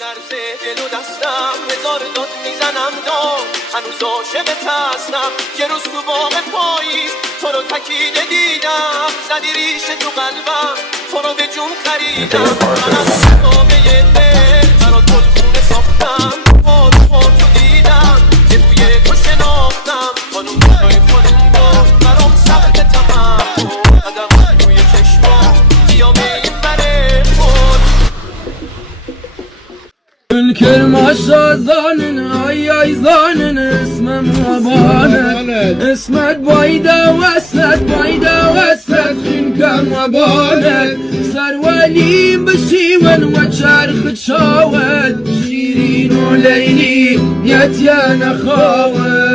میلرزه دل و دستم، هزار داد میزنم داد، هنوز عاشقت هستم. یه روز تو باغ پاییز تو رو تکیده دیدم، زدی ریشه تو قلبم، تو رو به جون خریدم. من از نامه دل برات گلخونه ساختم، با تو دیدم یه بوی تو شناختم. خانوم جای خانوم برام سخت تمام، قدم روی چشمام قیامه این بره خود. الكلمة شازانن اي زانن اسمه مبانت، اسمت بايدة وسط خنكا مبانت. سرولي بشيون وشارخ شاود، شيرين وليلي يتيانا خاود.